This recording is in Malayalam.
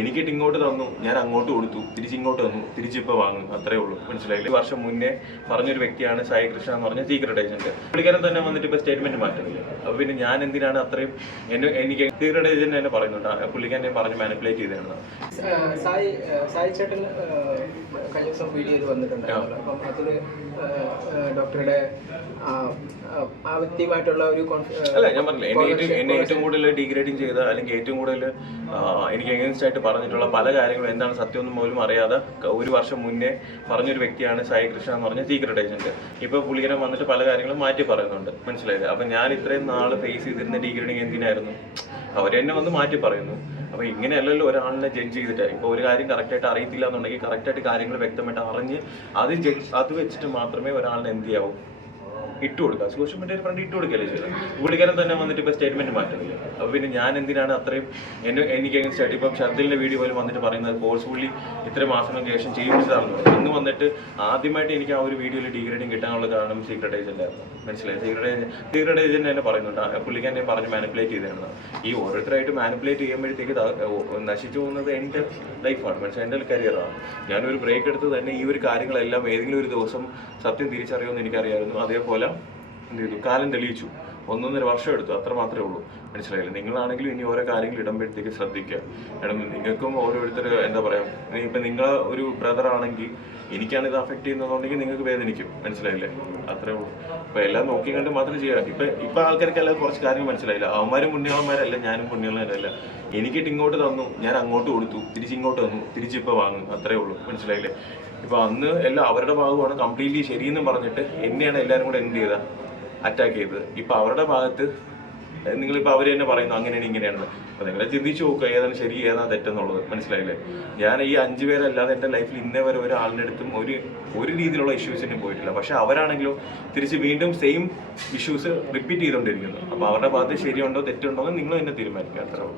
എനിക്കിട്ട് ഇങ്ങോട്ട് തന്നു, ഞാൻ അങ്ങോട്ട് കൊടുത്തു, തിരിച്ചിങ്ങോട്ട് തന്നു, തിരിച്ചിപ്പോൾ വാങ്ങുന്നു, അത്രേ ഉള്ളൂ. മനസ്സിലായില്ലേ? ഒരു വർഷം മുന്നേ പറഞ്ഞൊരു വ്യക്തിയാണ് സായി കൃഷ്ണ എന്ന് പറഞ്ഞ സീക്രട്ട് ഏജന്റ്. പുള്ളിക്കാരൻ തന്നെ വന്നിട്ട് ഇപ്പോൾ സ്റ്റേറ്റ്മെന്റ് മാറ്റുന്നില്ല. അപ്പോൾ പിന്നെ ഞാൻ എന്തിനാണ് അത്രയും എനിക്ക് സീക്രട്ട് ഏജന്റ് തന്നെ പറയുന്നുണ്ട്, പുള്ളിക്കാരനെ പറഞ്ഞ് മാനിപ്പുലേറ്റ് ചെയ്തതാണ്. സായി ചേട്ടൻ കഴിഞ്ഞ ദിവസം വീഡിയോ ചെയ്ത് വന്നിട്ടുണ്ടായിരുന്നു. അപ്പം അതിൽ ഡോക്ടറുടെ ആ വ്യക്തിയുമായിട്ടുള്ള ഒരു അല്ല, ഞാൻ പറഞ്ഞില്ല, എന്നെ ഏറ്റവും കൂടുതൽ ഡീഗ്രേഡിങ് ചെയ്ത അല്ലെങ്കിൽ ഏറ്റവും കൂടുതൽ എനിക്ക് എഗൻസ്റ്റ് ആയിട്ട് പറഞ്ഞിട്ടുള്ള പല കാര്യങ്ങളും എന്താണ് സത്യമൊന്നും പോലും അറിയാതെ ഒരു വർഷം മുന്നേ പറഞ്ഞൊരു വ്യക്തിയാണ് സായി കൃഷ്ണ എന്ന് പറഞ്ഞ സീക്രട്ട് ഏജന്റ്. ഇപ്പോൾ പുള്ളിക്കാരൻ വന്നിട്ട് പല കാര്യങ്ങളും മാറ്റി പറയുന്നുണ്ട്. മനസ്സിലായില്ലേ? അപ്പം ഞാൻ ഇത്രയും നാൾ ഫേസ് ചെയ്തിരുന്ന ഡീഗ്രേഡിങ് എന്തിനായിരുന്നു? അവരെന്നെ വന്ന് മാറ്റി പറയുന്നു. അപ്പോൾ ഇങ്ങനെയല്ലല്ലോ ഒരാളിനെ ജഡ്ജ് ചെയ്തിട്ട്. ഇപ്പോൾ ഒരു കാര്യം കറക്റ്റായിട്ട് അറിയത്തില്ല എന്നുണ്ടെങ്കിൽ കറക്റ്റായിട്ട് കാര്യങ്ങൾ വ്യക്തമായിട്ട് അറിഞ്ഞ് അത് വെച്ചിട്ട് മാത്രമേ ഒരാളിനെ എന്ത് ചെയ്യാവൂ, ഇട്ട് കൊടുക്കുക. സോഷ്യൽ മീഡിയയിൽ ഫ്രണ്ട് ഇട്ട് കൊടുക്കുകയല്ലേ ചെയ്തത്. പുള്ളിക്കാരൻ തന്നെ വന്നിട്ട് ഇപ്പോൾ സ്റ്റേറ്റ്മെന്റ് മാറ്റുന്നില്ല. അപ്പോൾ പിന്നെ ഞാൻ എന്തിനാണ് അത്രയും എനിക്ക് എങ്ങനെ സ്റ്റാർട്ട് ഇപ്പം ഷർദിലിൻ്റെ വീഡിയോ പോലും വന്നിട്ട് പറയുന്നത് ഫോഴ്സ്ഫുള്ളി ഇത്രയും മാസങ്ങൾക്ക് ശേഷം ചെയ്യിപ്പിച്ചതാണെന്ന് പറയും. ഇന്ന് വന്നിട്ട് ആദ്യമായിട്ട് എനിക്ക് ആ ഒരു വീഡിയോയിൽ ഡീഗ്രേഡിങ് കിട്ടാനുള്ള കാരണം സീക്രട്ട് ഏജന്റ് ആയിരുന്നു. മനസ്സിലായി? സീക്രട്ട് ഏജന്റ് തന്നെ പറയുന്നുണ്ട്, പുള്ളിക്കാരനെ പറഞ്ഞ് മാനിപ്പുലേറ്റ് ചെയ്തതാണ്. ഈ ഓരോരുത്തരായിട്ട് മാനിപ്പുലേറ്റ് ചെയ്യുമ്പോഴത്തേക്ക് നശിച്ചു പോകുന്നത് എൻ്റെ ലൈഫാണ്. മനസ്സിലായി? എൻ്റെ കരിയറാണ്. ഞാനൊരു ബ്രേക്ക് എടുത്ത് തന്നെ ഈ ഒരു കാര്യങ്ങളെല്ലാം ഏതെങ്കിലും ഒരു ദിവസം സത്യം തിരിച്ചറിയുമെന്ന് എനിക്കറിയാമായിരുന്നു. അതേപോലെ എന്ത് ചെയ്തു? കാലം തെളിയിച്ചു. 1.5 വർഷം എടുത്തു, അത്ര മാത്രമേ ഉള്ളൂ. മനസ്സിലായില്ലേ? നിങ്ങളാണെങ്കിലും ഇനി ഓരോ കാര്യങ്ങൾ ഇടുമ്പോഴത്തേക്ക് ശ്രദ്ധിക്കുക. കാരണം നിങ്ങൾക്കും ഓരോരുത്തർ എന്താ പറയുക, ഇപ്പം നിങ്ങൾ ഒരു ബ്രദർ ആണെങ്കിൽ എനിക്കാണ് ഇത് അഫക്റ്റ് ചെയ്യുന്നതുകൊണ്ടെങ്കിൽ നിങ്ങൾക്ക് വേദനിക്കും. മനസ്സിലായില്ലേ? അത്രേ ഉള്ളൂ. അപ്പോൾ എല്ലാം നോക്കി കണ്ട് മാത്രം ചെയ്യുക. ഇപ്പം ആൾക്കാർക്കെല്ലാം കുറച്ച് കാര്യങ്ങൾ മനസ്സിലായില്ല. അവന്മാരും പുണ്യാളന്മാരല്ല, ഞാനും പുണ്യാളന്മാരല്ല. എനിക്കിട്ട് ഇങ്ങോട്ട് തന്നു, ഞാൻ അങ്ങോട്ട് കൊടുത്തു, തിരിച്ചിങ്ങോട്ട് തന്നു, തിരിച്ചിപ്പോൾ വാങ്ങുന്നു, അത്രേ ഉള്ളൂ. മനസ്സിലായില്ലേ? ഇപ്പോൾ അന്ന് എല്ലാം അവരുടെ ഭാഗമാണ് കംപ്ലീറ്റ്ലി ശരിയെന്ന് പറഞ്ഞിട്ട് എന്നെയാണ് എല്ലാവരും കൂടെ എന്ത് ചെയ്താൽ അറ്റാക്ക് ചെയ്തത്. ഇപ്പോൾ അവരുടെ ഭാഗത്ത് നിങ്ങളിപ്പോൾ അവർ തന്നെ പറയുന്നു അങ്ങനെയാണ് ഇങ്ങനെയാണ്. അപ്പോൾ നിങ്ങളെ ചിന്തിച്ച് നോക്കുക ഏതാണ് ശരി ഏതാണ് തെറ്റെന്നുള്ളത്. മനസ്സിലായില്ലേ? ഞാൻ ഈ 5 പേരല്ലാതെ എൻ്റെ ലൈഫിൽ ഇന്നേ വരെ ഒരാളിൻ്റെ അടുത്തും ഒരു രീതിയിലുള്ള ഇഷ്യൂസിനും പോയിട്ടില്ല. പക്ഷേ അവരാണെങ്കിലോ തിരിച്ച് വീണ്ടും സെയിം ഇഷ്യൂസ് റിപ്പീറ്റ് ചെയ്തുകൊണ്ടിരിക്കുന്നു. അപ്പോൾ അവരുടെ ഭാഗത്ത് ശരിയുണ്ടോ തെറ്റുണ്ടോ എന്ന് നിങ്ങൾ തന്നെ തീരുമാനിക്കുക. അത്രേ ഉള്ളൂ.